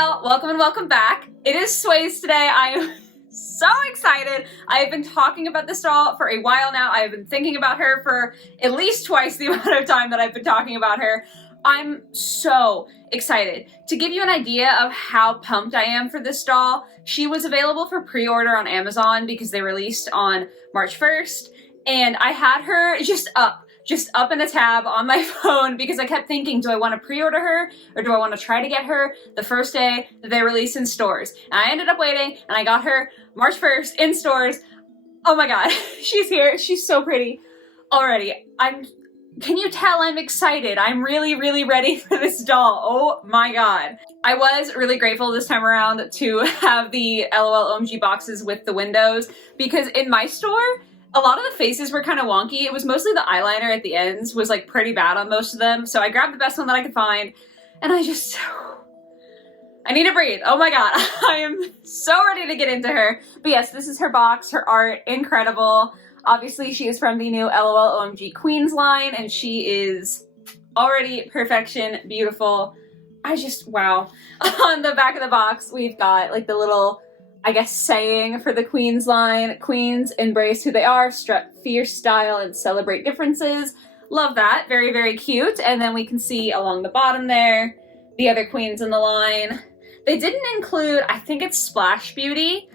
y'all, welcome and welcome back. It is Sways today. I am so excited. I have been talking about this doll for a while now. I have been thinking about her for at least twice the amount of time that I've been talking about her. I'm so excited. To give you an idea of how pumped I am for this doll, she was available for pre-order on Amazon because they released on March 1st, and I had her just up in a tab on my phone because I kept thinking, do I want to pre-order her or do I want to try to get her the first day that they release in stores? And I ended up waiting and I got her March 1st in stores. Oh my god, she's here. She's so pretty already. Can you tell I'm excited? I'm really, really ready for this doll. Oh my god. I was really grateful this time around to have the LOL OMG boxes with the windows because in my store, a lot of the faces were kind of wonky. It was mostly the eyeliner at the ends was like pretty bad on most of them. So I grabbed the best one that I could find and I need to breathe. Oh my god, I am so ready to get into her. But yes, this is her box, her art, incredible. Obviously she is from the new LOL OMG Queens line and she is already perfection, beautiful. Wow. On the back of the box, we've got like the little, I guess, saying for the Queens line. Queens embrace who they are, strut fierce style, and celebrate differences. Love that. Very, very cute. And then we can see along the bottom there, the other queens in the line. They didn't include, I think it's Splash Beauty.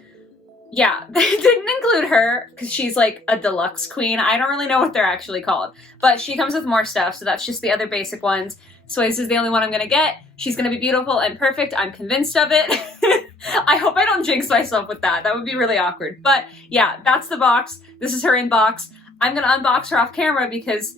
Yeah, they didn't include her because she's like a deluxe queen. I don't really know what they're actually called, but she comes with more stuff. So that's just the other basic ones. Sways is the only one I'm gonna get. She's gonna be beautiful and perfect. I'm convinced of it. I hope I don't jinx myself with that. That would be really awkward. But yeah, that's the box. This is her inbox. I'm gonna unbox her off camera because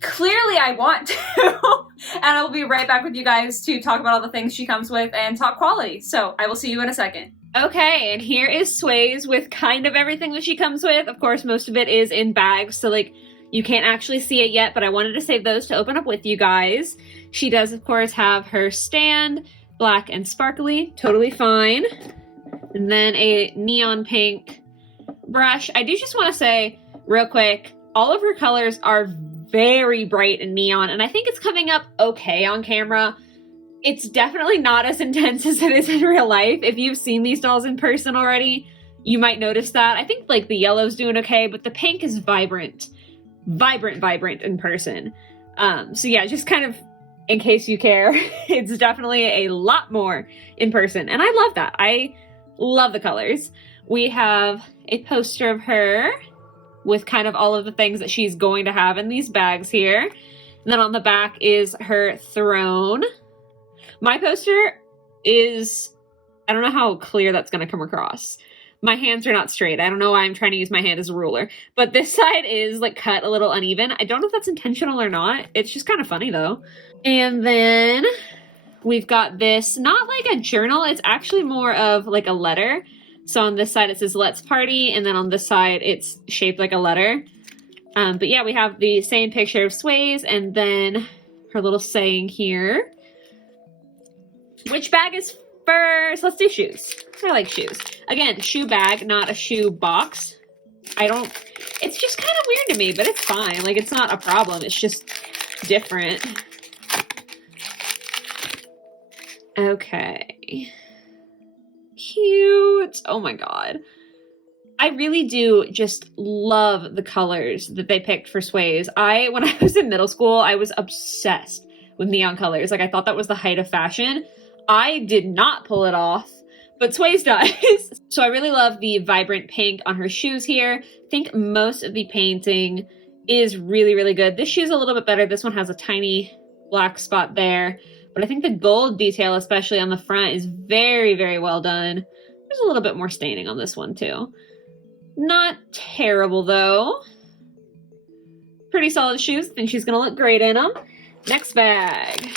clearly I want to. And I will be right back with you guys to talk about all the things she comes with and talk quality. So I will see you in a second. Okay, and here is Sways with kind of everything that she comes with. Of course, most of it is in bags, so like you can't actually see it yet, but I wanted to save those to open up with you guys. She does, of course, have her stand, black and sparkly, totally fine. And then a neon pink brush. I do just want to say real quick, all of her colors are very bright and neon, and I think it's coming up okay on camera. It's definitely not as intense as it is in real life. If you've seen these dolls in person already, you might notice that. I think like the yellow's doing okay, but the pink is vibrant in person. So yeah, just kind of in case you care, it's definitely a lot more in person. And I love that. I love the colors. We have a poster of her with kind of all of the things that she's going to have in these bags here. And then on the back is her throne. My poster is, I don't know how clear that's going to come across. My hands are not straight. I don't know why I'm trying to use my hand as a ruler. But this side is like cut a little uneven. I don't know if that's intentional or not. It's just kind of funny though. And then we've got this, not like a journal. It's actually more of like a letter. So on this side it says Let's Party. And then on this side it's shaped like a letter. But yeah, we have the same picture of Sways and then her little saying here. Which bag is first? Let's do shoes. I like shoes. Again, shoe bag, not a shoe box. It's just kind of weird to me, but it's fine. Like, it's not a problem. It's just different. Okay. Cute. Oh my god. I really do just love the colors that they picked for Sways. When I was in middle school, I was obsessed with neon colors. Like, I thought that was the height of fashion. I did not pull it off, but Sways does. So I really love the vibrant pink on her shoes here. I think most of the painting is really, really good. This shoe's a little bit better. This one has a tiny black spot there, but I think the gold detail, especially on the front, is very, very well done. There's a little bit more staining on this one too. Not terrible though. Pretty solid shoes. I think she's gonna look great in them. Next bag.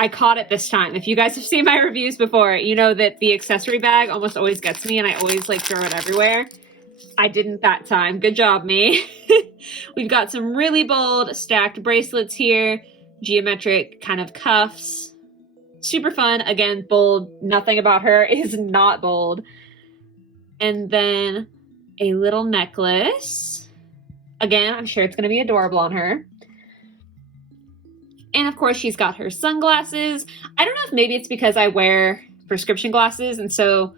I caught it this time. If you guys have seen my reviews before, you know that the accessory bag almost always gets me and I always like throw it everywhere. I didn't that time. Good job, me. We've got some really bold stacked bracelets here. Geometric kind of cuffs. Super fun. Again, bold. Nothing about her is not bold. And then a little necklace. Again, I'm sure it's going to be adorable on her. And of course, she's got her sunglasses. I don't know if maybe it's because I wear prescription glasses, and so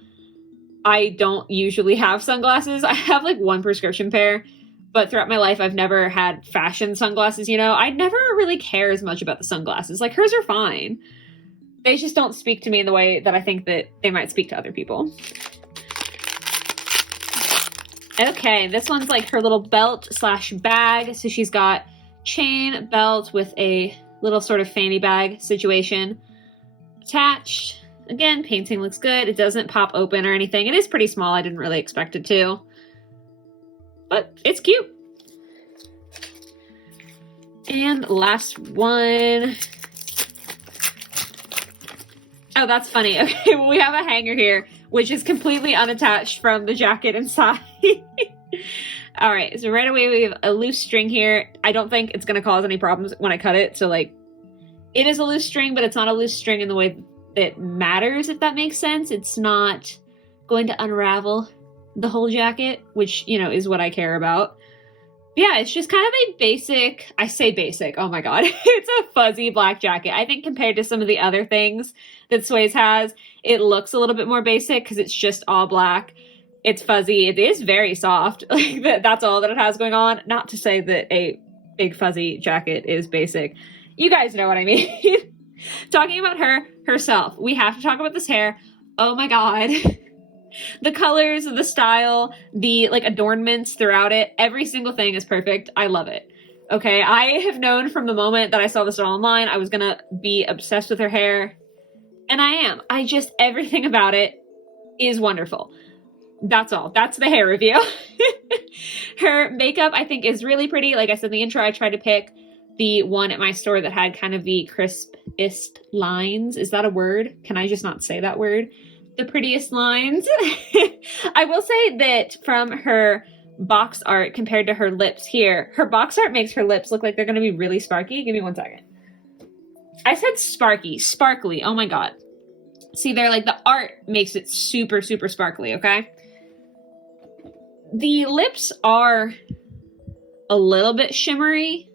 I don't usually have sunglasses. I have like one prescription pair, but throughout my life, I've never had fashion sunglasses, you know? I never really care as much about the sunglasses. Like, hers are fine. They just don't speak to me in the way that I think that they might speak to other people. Okay, this one's like her little belt slash bag. So she's got chain, belt with a little sort of fanny bag situation attached. Again, painting looks good. It doesn't pop open or anything. It is pretty small. I didn't really expect it to. But it's cute. And last one. Oh, that's funny. Okay, well, we have a hanger here, which is completely unattached from the jacket inside. All right, so right away we have a loose string here. I don't think it's going to cause any problems when I cut it. So, like, it is a loose string, but it's not a loose string in the way that matters, if that makes sense. It's not going to unravel the whole jacket, which, you know, is what I care about. Yeah, it's just kind of a basic, I say basic, oh my god, it's a fuzzy black jacket. I think compared to some of the other things that Sways has, it looks a little bit more basic because it's just all black. It's fuzzy. It is very soft. Like that's all that it has going on. Not to say that a big fuzzy jacket is basic. You guys know what I mean. Talking about her herself, we have to talk about this hair. Oh my god. The colors, the style, the like adornments throughout it, every single thing is perfect. I love it. Okay, I have known from the moment that I saw this all online, I was gonna be obsessed with her hair. And I am. Everything about it is wonderful. That's all. That's the hair review. Her makeup, I think, is really pretty. Like I said in the intro, I tried to pick the one at my store that had kind of the crispest lines. Is that a word? Can I just not say that word? The prettiest lines. I will say that from her box art compared to her lips here, her box art makes her lips look like they're going to be really sparky. Give me 1 second. I said sparky, sparkly. Oh my god. See, they're like the art makes it super, super sparkly, okay? The lips are a little bit shimmery.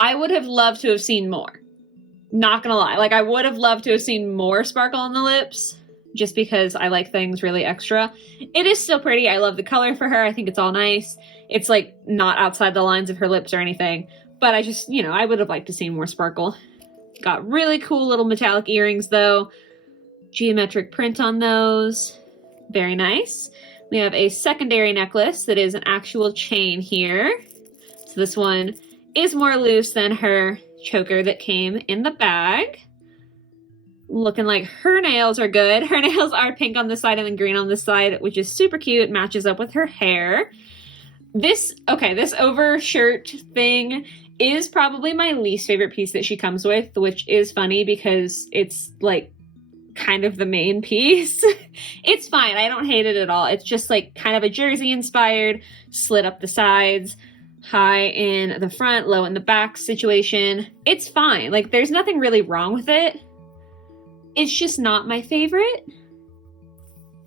I would have loved to have seen more. Not gonna lie. Like, I would have loved to have seen more sparkle on the lips just because I like things really extra. It is still pretty. I love the color for her. I think it's all nice. It's like not outside the lines of her lips or anything. But I just, you know, I would have liked to see more sparkle. Got really cool little metallic earrings though. Geometric print on those. Very nice. We have a secondary necklace that is an actual chain here. So this one is more loose than her choker that came in the bag. Looking like her nails are good. Her nails are pink on this side and then green on this side, which is super cute. Matches up with her hair. This overshirt thing is probably my least favorite piece that she comes with, which is funny because it's like kind of the main piece. It's fine. I don't hate it at all. It's just like kind of a jersey inspired, slit up the sides, high in the front, low in the back situation. It's fine. Like there's nothing really wrong with it. It's just not my favorite.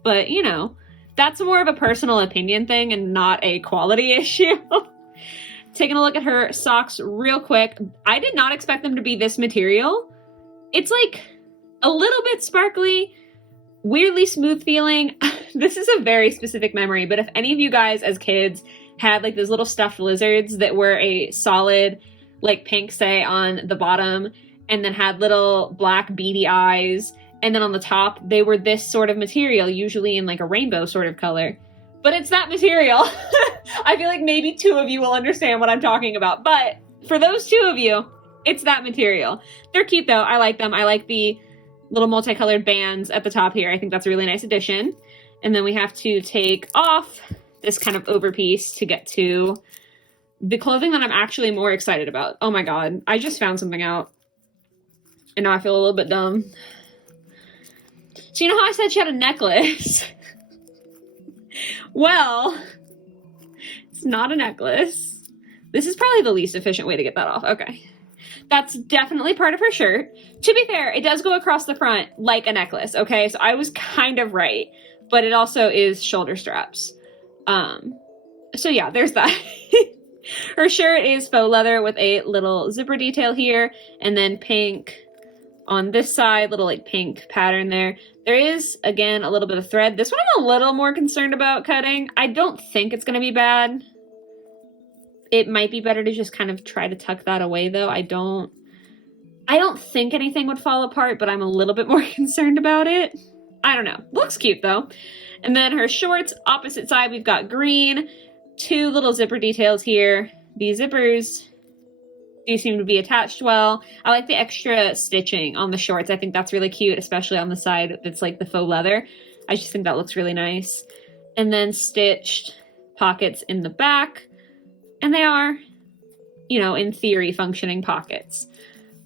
But you know, that's more of a personal opinion thing and not a quality issue. Taking a look at her socks real quick. I did not expect them to be this material. It's like a little bit sparkly, weirdly smooth feeling. This is a very specific memory, but if any of you guys as kids had like those little stuffed lizards that were a solid like pink, say, on the bottom, and then had little black beady eyes, and then on the top they were this sort of material, usually in like a rainbow sort of color. But it's that material. I feel like maybe 2 of you will understand what I'm talking about, but for those 2 of you, it's that material. They're cute though. I like them. I like the little multicolored bands at the top here. I think that's a really nice addition. And then we have to take off this kind of over piece to get to the clothing that I'm actually more excited about. Oh my god, I just found something out. And now I feel a little bit dumb. So you know how I said she had a necklace? Well, it's not a necklace. This is probably the least efficient way to get that off. Okay. That's definitely part of her shirt. To be fair, it does go across the front like a necklace, okay? So I was kind of right. But it also is shoulder straps. So yeah, there's that. Her shirt is faux leather with a little zipper detail here, and then pink on this side, little like pink pattern there. There is, again, a little bit of thread. This one I'm a little more concerned about cutting. I don't think it's going to be bad. It might be better to just kind of try to tuck that away, though. I don't think anything would fall apart, but I'm a little bit more concerned about it. I don't know. Looks cute, though. And then her shorts, opposite side, we've got green. 2 little zipper details here. These zippers do seem to be attached well. I like the extra stitching on the shorts. I think that's really cute, especially on the side that's like the faux leather. I just think that looks really nice. And then stitched pockets in the back. And they are, you know, in theory, functioning pockets.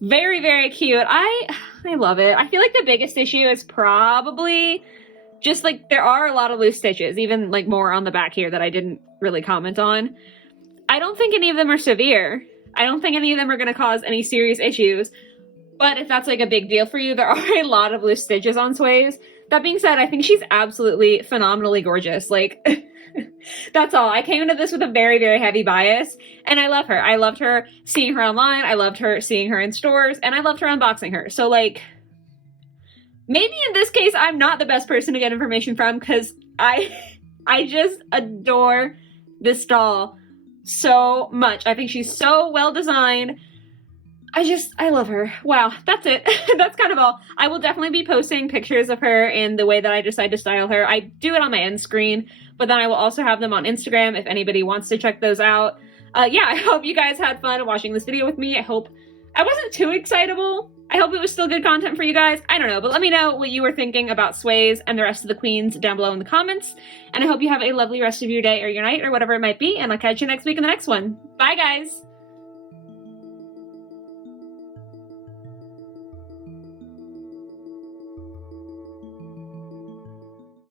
Very, very cute. I love it. I feel like the biggest issue is probably just like there are a lot of loose stitches, even like more on the back here that I didn't really comment on. I don't think any of them are severe. I don't think any of them are going to cause any serious issues. But if that's like a big deal for you, there are a lot of loose stitches on Sways. That being said, I think she's absolutely phenomenally gorgeous. Like, that's all. I came into this with a very, very heavy bias, and I love her. I loved her seeing her online. I loved her seeing her in stores, and I loved her unboxing her. So, like, maybe in this case, I'm not the best person to get information from, because I just adore this doll so much. I think she's so well designed. I love her. Wow, that's it. That's kind of all. I will definitely be posting pictures of her in the way that I decide to style her. I do it on my end screen, but then I will also have them on Instagram if anybody wants to check those out. Yeah, I hope you guys had fun watching this video with me. I hope I wasn't too excitable. I hope it was still good content for you guys. I don't know, but let me know what you were thinking about Sways and the rest of the queens down below in the comments. And I hope you have a lovely rest of your day or your night or whatever it might be, and I'll catch you next week in the next one. Bye, guys!